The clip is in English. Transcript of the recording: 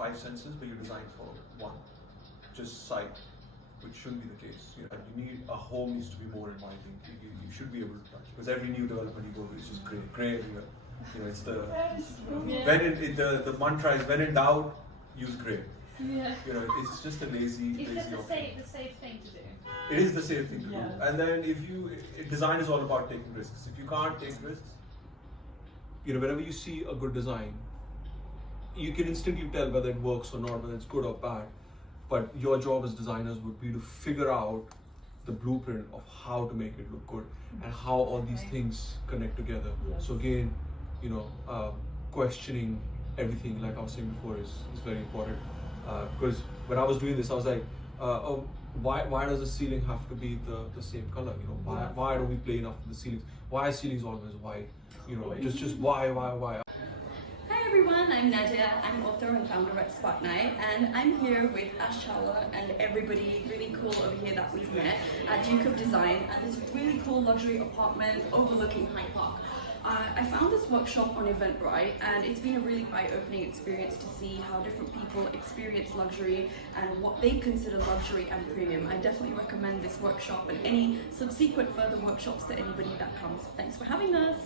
five senses, but you design for one, just sight, which shouldn't be the case. You need a home needs to be more inviting. You should be able to touch, because every new development you go to is just grey everywhere. It's the the mantra is when in doubt, use grey. Yeah. It's just a lazy. It's lazy just the safe thing to do. It is the safe thing to do. And then design is all about taking risks. If you can't take risks, whenever you see a good design, you can instantly tell whether it works or not, whether it's good or bad. But your job as designers would be to figure out the blueprint of how to make it look good and how all these things connect together. Yes. So again, questioning everything, like I was saying before, is very important. Because when I was doing this, I was like, why does the ceiling have to be the same color? Why don't we play enough with the ceilings? Why are ceilings always white? Just why? Hi everyone, I'm Nadia. I'm author and founder at Spot Night, and I'm here with Ash Chawla and everybody really cool over here that we've met at Duke of Design and this really cool luxury apartment overlooking Hyde Park. I found this workshop on Eventbrite, and it's been a really eye-opening experience to see how different people experience luxury and what they consider luxury and premium. I definitely recommend this workshop and any subsequent further workshops to anybody that comes. Thanks for having us.